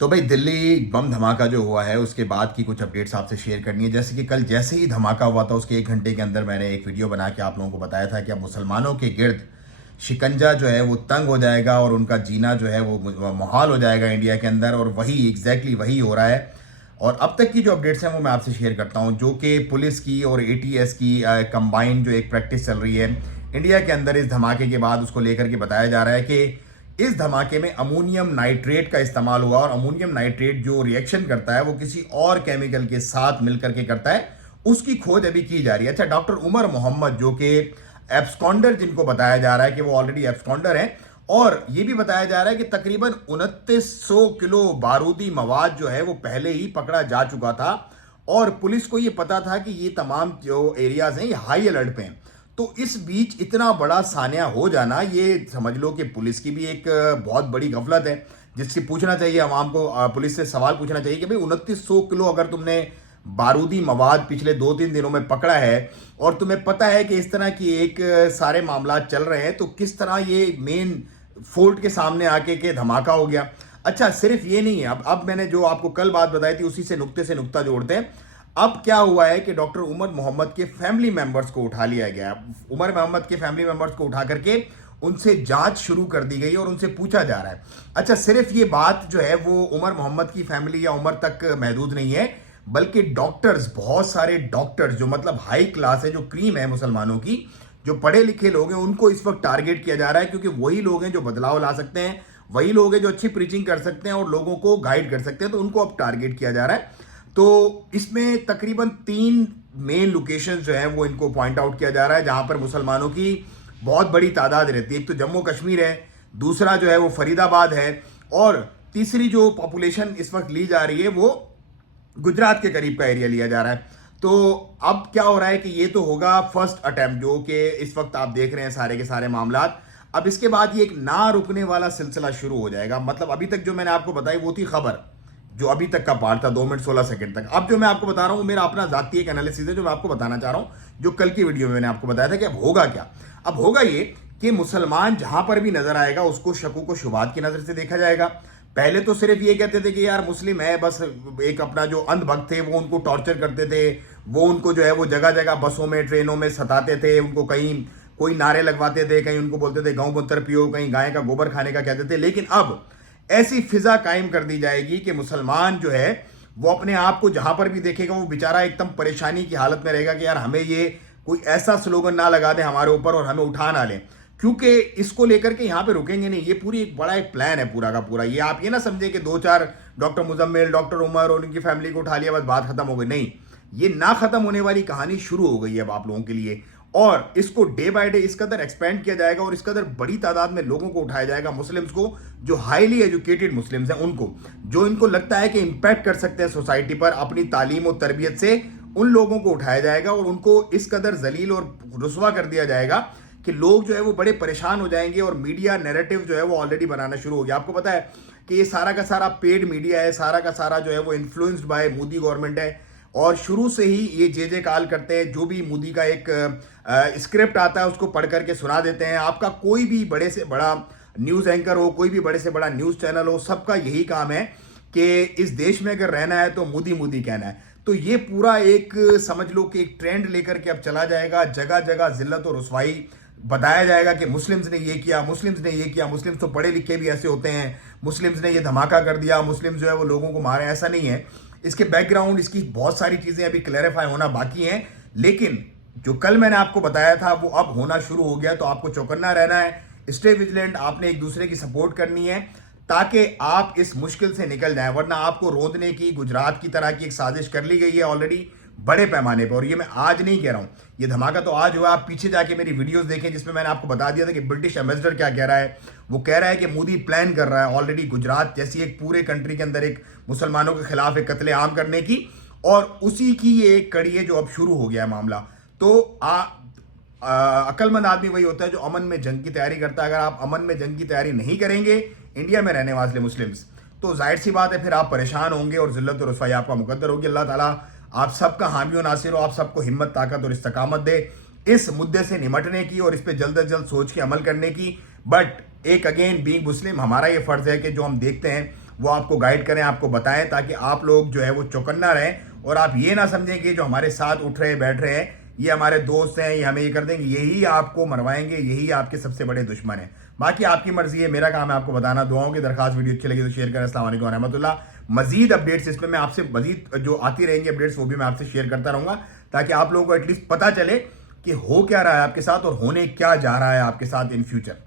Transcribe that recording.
तो भाई दिल्ली बम धमाका जो हुआ है उसके बाद की कुछ अपडेट्स आपसे शेयर करनी है। जैसे कि कल जैसे ही धमाका हुआ था उसके 1 घंटे के अंदर मैंने एक वीडियो बना के आप लोगों को बताया था कि अब मुसलमानों के गिर्द शिकंजा जो है वो तंग हो जाएगा और उनका जीना जो है वो मुहाल हो जाएगा इंडिया के अंदर, और वही एग्जैक्टली वही हो रहा है। और अब तक की जो अपडेट्स हैं वो मैं आपसे शेयर करता हूं, जो कि पुलिस की और एटीएस की कंबाइंड जो एक प्रैक्टिस चल रही है इंडिया के अंदर इस धमाके के बाद, उसको लेकर के बताया जा रहा है कि इस धमाके में अमोनियम नाइट्रेट का इस्तेमाल हुआ, और अमोनियम नाइट्रेट जो रिएक्शन करता है वो किसी और केमिकल के साथ मिलकर के करता है, उसकी खोज अभी की जा रही है। अच्छा, डॉक्टर उमर मोहम्मद जो कि एब्सकॉन्डर, जिनको बताया जा रहा है कि वो ऑलरेडी एब्सकॉन्डर है, और ये भी बताया जा रहा है कि तकरीबन 2900 किलो बारूदी मवाद जो है वो पहले ही पकड़ा जा चुका था, और पुलिस को ये पता था कि ये तमाम जो एरियाज हैं ये हाई अलर्ट पे हैं। तो इस बीच इतना बड़ा सान्या हो जाना, ये समझ लो कि पुलिस की भी एक बहुत बड़ी गफलत है, जिससे पूछना चाहिए आवाम को, पुलिस से सवाल पूछना चाहिए कि भाई 2900 किलो अगर तुमने बारूदी मवाद पिछले 2-3 दिनों में पकड़ा है और तुम्हें पता है कि इस तरह की एक सारे मामला चल रहे हैं, तो किस तरह ये मेन फोर्ट के सामने आके के धमाका हो गया। अच्छा, सिर्फ ये नहीं है, अब मैंने जो आपको कल बात बताई थी उसी से नुक्ते से नुक्ता जोड़ते हैं। अब क्या हुआ है कि डॉक्टर उमर मोहम्मद के फैमिली मेंबर्स को उठा लिया गया। उमर मोहम्मद के फैमिली मेंबर्स को उठा करके उनसे जांच शुरू कर दी गई और उनसे पूछा जा रहा है। अच्छा, सिर्फ ये बात जो है वो उमर मोहम्मद की फैमिली या उमर तक महदूद नहीं है, बल्कि डॉक्टर्स, बहुत सारे डॉक्टर्स जो मतलब हाई क्लास है, जो क्रीम है मुसलमानों की, जो पढ़े लिखे लोग हैं, उनको इस वक्त टारगेट किया जा रहा है, क्योंकि वही लोग हैं जो बदलाव ला सकते हैं, वही लोग हैं जो अच्छी प्रीचिंग कर सकते हैं और लोगों को गाइड कर सकते हैं, तो उनको अब टारगेट किया जा रहा है। तो इसमें तकरीबन 3 मेन लोकेशंस जो हैं वो इनको पॉइंट आउट किया जा रहा है, जहां पर मुसलमानों की बहुत बड़ी तादाद रहती है। एक तो जम्मू कश्मीर है, दूसरा जो है वो फरीदाबाद है, और तीसरी जो पॉपुलेशन इस वक्त ली जा रही है वो गुजरात के करीब का एरिया लिया जा रहा है। तो अब क्या हो रहा है कि ये तो होगा फर्स्ट अटेम्प्ट, जो कि इस वक्त आप देख रहे हैं सारे के सारे मामलात। अब इसके बाद ये एक ना रुकने वाला सिलसिला शुरू हो जाएगा। मतलब अभी तक जो मैंने आपको बताई वो थी खबर, जो अभी तक का पार्ट था 2 मिनट 16 सेकंड तक। अब जो मैं आपको बता रहा हूं मेरा अपना जाती एक एनालिसिस है जो मैं आपको बताना चाह रहा हूं, जो कल की वीडियो में मैंने आपको बताया था कि अब होगा क्या। अब होगा ये कि मुसलमान जहां पर भी नजर आएगा उसको शकू को शुबात की नजर से देखा जाएगा। पहले तो सिर्फ ये कहते थे कि यार मुस्लिम है, बस एक अपना जो अंधभक्त थे वो उनको टॉर्चर करते थे, वो उनको जो है वो जगह जगह बसों में ट्रेनों में सताते थे, उनको कहीं कोई नारे लगवाते थे, कहीं उनको बोलते थे गौ मूत्र पियो, कहीं गाय का गोबर खाने का कहते थे। लेकिन अब ऐसी फिजा कायम कर दी जाएगी कि मुसलमान जो है वो अपने आप को जहां पर भी देखेगा वो बेचारा एकदम परेशानी की हालत में रहेगा कि यार हमें ये कोई ऐसा स्लोगन ना लगा दे हमारे ऊपर और हमें उठा ना लें, क्योंकि इसको लेकर के यहां पे रुकेंगे नहीं। ये पूरी एक बड़ा एक प्लान है पूरा का पूरा। ये आप ये ना समझे कि 2-4 डॉक्टर मुजम्मिल, डॉक्टर उमर और उनकी फैमिली को उठा लिया बस बात खत्म हो गई, नहीं, ये ना खत्म होने वाली कहानी शुरू हो गई है अब आप लोगों के लिए, और इसको डे बाय डे इस कदर एक्सपेंड किया जाएगा और इस कदर बड़ी तादाद में लोगों को उठाया जाएगा, मुस्लिम्स को, जो हाईली एजुकेटेड मुस्लिम्स हैं उनको, जो इनको लगता है कि इंपैक्ट कर सकते हैं सोसाइटी पर अपनी तालीम और तरबियत से, उन लोगों को उठाया जाएगा और उनको इस कदर जलील और रुस्वा कर दिया जाएगा कि लोग जो है वो बड़े परेशान हो जाएंगे। और मीडिया नैरेटिव जो है वो ऑलरेडी बनाना शुरू हो गया। आपको पता है कि ये सारा का सारा पेड मीडिया है, सारा का सारा जो है वो इन्फ्लुएंस्ड बाय मोदी गवर्नमेंट है, और शुरू से ही ये जे काल करते हैं। जो भी मोदी का एक स्क्रिप्ट आता है उसको पढ़ करके सुना देते हैं। आपका कोई भी बड़े से बड़ा न्यूज़ एंकर हो, कोई भी बड़े से बड़ा न्यूज़ चैनल हो, सबका यही काम है कि इस देश में अगर रहना है तो मोदी मोदी कहना है। तो ये पूरा एक समझ लो कि एक ट्रेंड लेकर के अब चला जाएगा, जगह जगह जिल्लत और रुसवाई बताया जाएगा कि मुस्लिम्स ने ये किया, मुस्लिम्स ने ये किया, मुस्लिम्स तो पढ़े लिखे भी ऐसे होते हैं, मुस्लिम्स ने ये धमाका कर दिया, मुस्लिम्स जो है वो लोगों को मारे। ऐसा नहीं है। इसके बैकग्राउंड, इसकी बहुत सारी चीजें अभी क्लैरिफाई होना बाकी हैं, लेकिन जो कल मैंने आपको बताया था वो अब होना शुरू हो गया। तो आपको चौकन्ना रहना है, स्टे विजिलेंट, आपने एक दूसरे की सपोर्ट करनी है ताकि आप इस मुश्किल से निकल जाएं, वरना आपको रोंदने की गुजरात की तरह की एक साजिश कर ली गई है ऑलरेडी बड़े पैमाने पर। और ये मैं आज नहीं कह रहा हूं, ये धमाका तो आज हुआ। आप पीछे जाके मेरी वीडियोस देखें जिसमें मैंने आपको बता दिया था कि ब्रिटिश एम्बेसडर क्या कह रहा है। वो कह रहा है कि मोदी प्लान कर रहा है ऑलरेडी गुजरात जैसी एक पूरे कंट्री के अंदर एक मुसलमानों के खिलाफ एक कत्लेआम करने की, और उसी की ये एक कड़ी है जो अब शुरू हो गया है मामला। तो अक्लमंद आदमी वही होता है जो अमन में जंग की तैयारी करता है। अगर आप अमन में जंग की तैयारी नहीं करेंगे इंडिया में रहने वाले मुस्लिम्स, तो जाहिर सी बात है फिर आप परेशान होंगे और जिल्लत और रुसवाई आपका मुकद्दर होगी। अल्लाह ताला आप सबका हामी और नासिर हो, आप सबको हिम्मत, ताकत और इस्तकामत दे इस मुद्दे से निमटने की और इस पर जल्द अज जल्द सोच के अमल करने की। बट एक अगेन बीइंग मुस्लिम हमारा ये फर्ज है कि जो हम देखते हैं वो आपको गाइड करें, आपको बताएं, ताकि आप लोग जो है वो चौकन्ना रहें और आप ये ना समझें कि जो हमारे साथ उठ रहे बैठ रहे हैं ये हमारे दोस्त हैं, ये हमें ये कर देंगे, यही आपको मरवाएंगे, यही आपके सबसे बड़े दुश्मन है। बाकी आपकी मर्जी है, मेरा काम है आपको बताना। दुआओं की दरखास्त, वीडियो अच्छी लगी तो शेयर करें। अस्सलाम वालेकुम रहमतुल्लाह। मजीद अपडेट्स इसमें मैं आपसे मजीद जो आती रहेंगी अपडेट्स वो भी मैं आपसे शेयर करता रहूंगा, ताकि आप लोगों को एटलीस्ट पता चले कि हो क्या रहा है आपके साथ और होने क्या जा रहा है आपके साथ इन फ्यूचर।